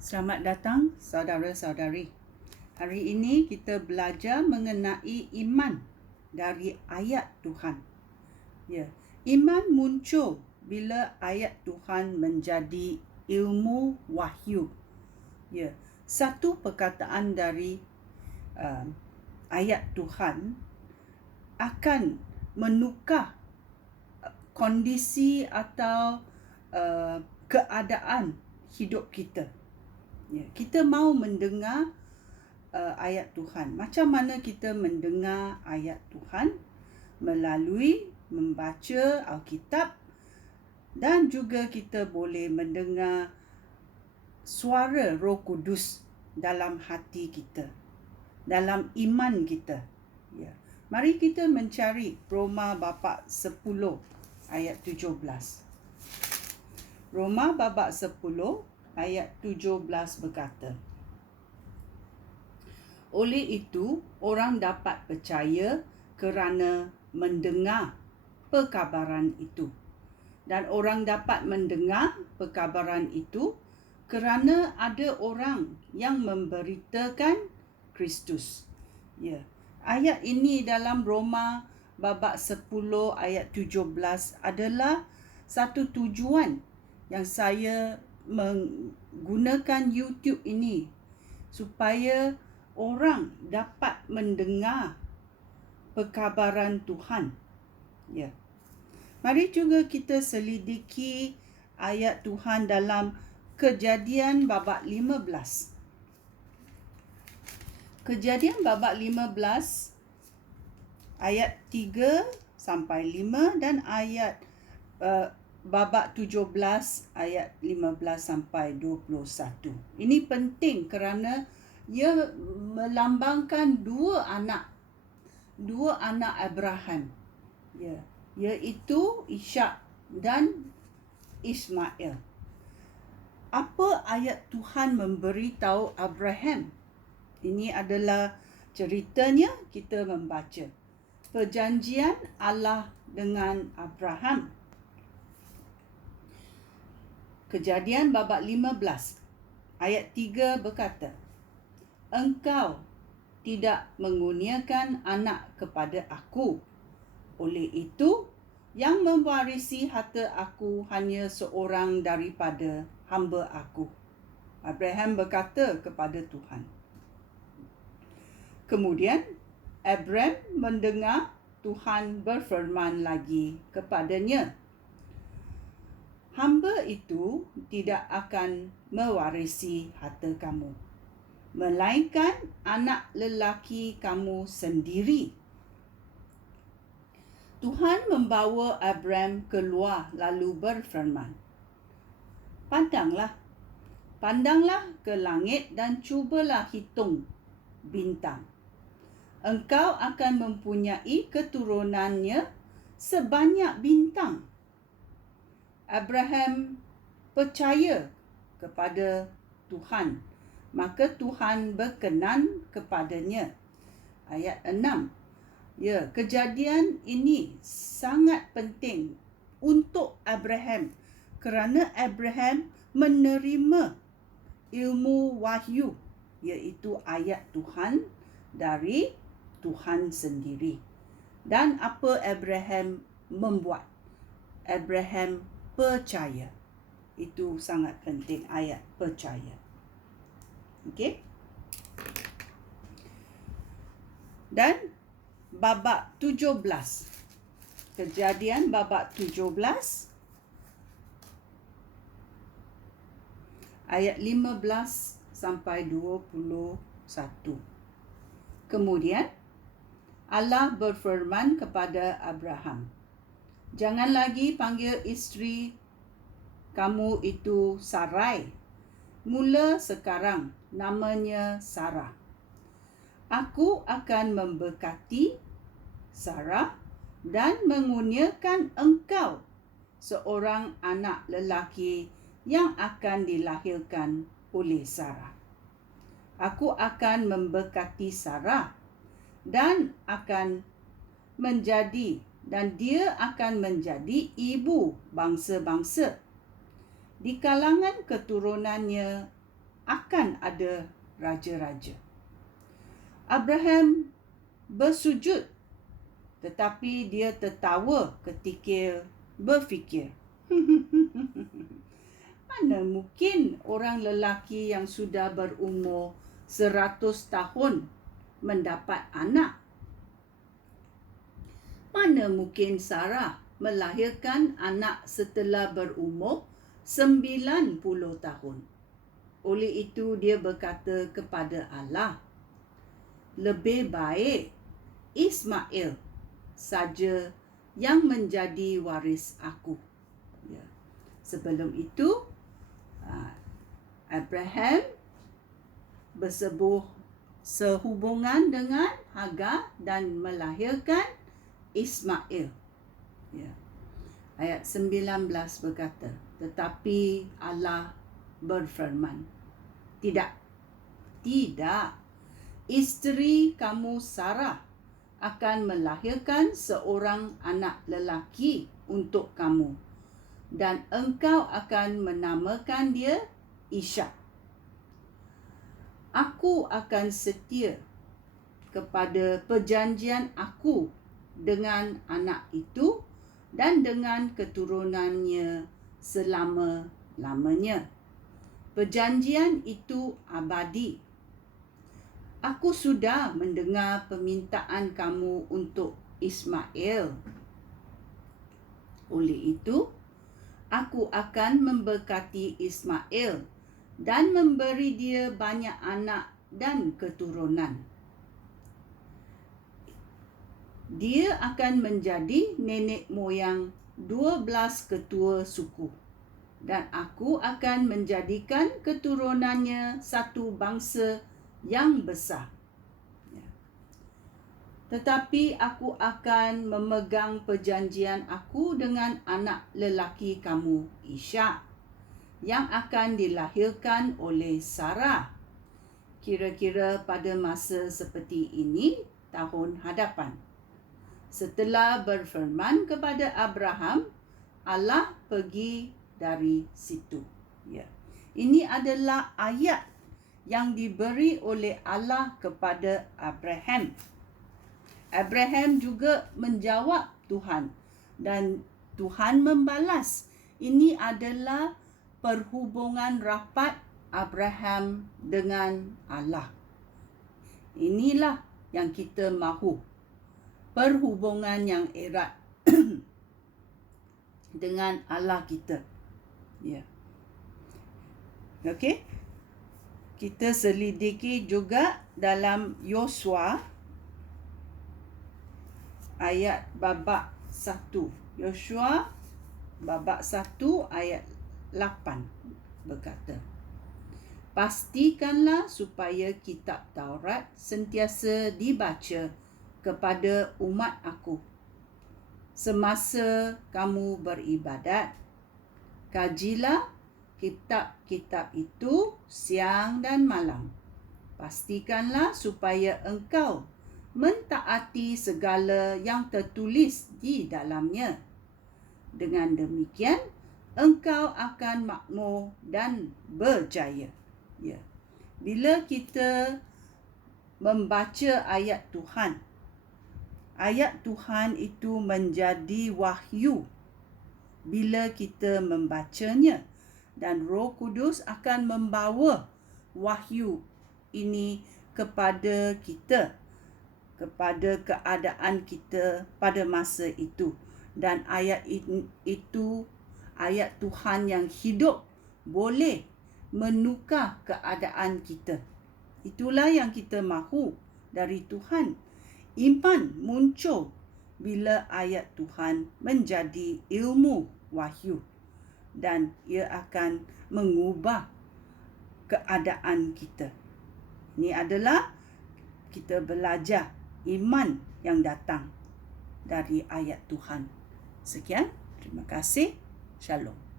Selamat datang saudara-saudari. Hari ini kita belajar mengenai iman dari ayat Tuhan. Ya, iman muncul bila ayat Tuhan menjadi ilmu wahyu. Ya, satu perkataan dari ayat Tuhan akan menukar kondisi atau keadaan hidup kita. Ya, kita mau mendengar ayat Tuhan. Macam mana kita mendengar ayat Tuhan? Melalui membaca Alkitab, dan juga kita boleh mendengar suara Roh Kudus dalam hati kita, dalam iman kita. Ya. Mari kita mencari Roma bab 10 ayat 17. Roma bab 10 ayat 17 berkata, oleh itu, orang dapat percaya kerana mendengar perkabaran itu. Dan orang dapat mendengar perkabaran itu kerana ada orang yang memberitakan Kristus. Ya. Ayat ini dalam Roma bab 10 ayat 17 adalah satu tujuan yang saya menggunakan YouTube ini, supaya orang dapat mendengar perkabaran Tuhan. Ya. Mari juga kita selidiki ayat Tuhan dalam Kejadian bab 15. Kejadian bab 15 ayat 3 sampai 5 dan ayat bab 17 ayat 15 sampai 21. Ini penting kerana ia melambangkan dua anak Abraham, ya, iaitu Ishak dan Ismail. Apa ayat Tuhan memberitahu Abraham? Ini adalah ceritanya, kita membaca perjanjian Allah dengan Abraham. Kejadian bab 15 ayat 3 berkata, engkau tidak mengurniakan anak kepada aku. Oleh itu, yang mewarisi harta aku hanya seorang daripada hamba aku. Abraham berkata kepada Tuhan. Kemudian, Abraham mendengar Tuhan berfirman lagi kepadanya, hamba itu tidak akan mewarisi harta kamu, melainkan anak lelaki kamu sendiri. Tuhan membawa Abraham keluar lalu berfirman, pandanglah ke langit dan cubalah hitung bintang. Engkau akan mempunyai keturunannya sebanyak bintang. Abraham percaya kepada Tuhan, maka Tuhan berkenan kepadanya. Ayat 6. Ya, kejadian ini sangat penting untuk Abraham kerana Abraham menerima ilmu wahyu, iaitu ayat Tuhan dari Tuhan sendiri. Dan apa Abraham membuat? Abraham percaya. Itu sangat penting, ayat percaya. Okey? Dan bab 17. Kejadian bab 17 ayat 15 sampai 21. Kemudian Allah berfirman kepada Abraham, jangan lagi panggil isteri kamu itu Sarai. Mula sekarang namanya Sarah. Aku akan memberkati Sarah dan mengurniakan engkau seorang anak lelaki yang akan dilahirkan oleh Sarah. Aku akan memberkati Sarah dan dia akan menjadi ibu bangsa-bangsa. Di kalangan keturunannya akan ada raja-raja. Abraham bersujud, tetapi dia tertawa ketika berfikir, mana mungkin orang lelaki yang sudah berumur 100 tahun mendapat anak? Mana mungkin Sarah melahirkan anak setelah berumur 90 tahun? Oleh itu dia berkata kepada Allah, lebih baik Ismail saja yang menjadi waris aku. Ya. Sebelum itu, Abraham sehubungan dengan Hagar dan melahirkan Ismail. Ya. Ayat 19 berkata, tetapi Allah berfirman, tidak, isteri kamu Sarah akan melahirkan seorang anak lelaki untuk kamu, dan engkau akan menamakan dia Ishak. Aku akan setia kepada perjanjian aku dengan anak itu dan dengan keturunannya selama-lamanya. Perjanjian itu abadi. Aku sudah mendengar permintaan kamu untuk Ismail. Oleh itu, aku akan memberkati Ismail dan memberi dia banyak anak dan keturunan. Dia akan menjadi nenek moyang 12 ketua suku, dan aku akan menjadikan keturunannya satu bangsa yang besar. Tetapi aku akan memegang perjanjian aku dengan anak lelaki kamu, Ishak, yang akan dilahirkan oleh Sarah, kira-kira pada masa seperti ini, tahun hadapan. Setelah berfirman kepada Abraham, Allah pergi dari situ. Ya. Ini adalah ayat yang diberi oleh Allah kepada Abraham. Abraham juga menjawab Tuhan, dan Tuhan membalas. Ini adalah perhubungan rapat Abraham dengan Allah. Inilah yang kita mahu, perhubungan yang erat dengan Allah kita. Ya. Okey. Kita selidiki juga dalam Yosua ayat babak 1. Yosua babak 1 ayat 8 berkata, pastikanlah supaya kitab Taurat sentiasa dibaca kepada umat aku semasa kamu beribadat. Kajilah kitab-kitab itu siang dan malam. Pastikanlah supaya engkau mentaati segala yang tertulis di dalamnya. Dengan demikian, engkau akan makmur dan berjaya. Ya. Bila kita membaca ayat Tuhan itu menjadi wahyu bila kita membacanya, dan Roh Kudus akan membawa wahyu ini kepada kita, kepada keadaan kita pada masa itu. Dan ayat itu, ayat Tuhan yang hidup, boleh menukar keadaan kita. Itulah yang kita mahu dari Tuhan. Iman muncul bila ayat Tuhan menjadi ilmu wahyu, dan ia akan mengubah keadaan kita. Ini adalah kita belajar iman yang datang dari ayat Tuhan. Sekian, terima kasih. Shalom.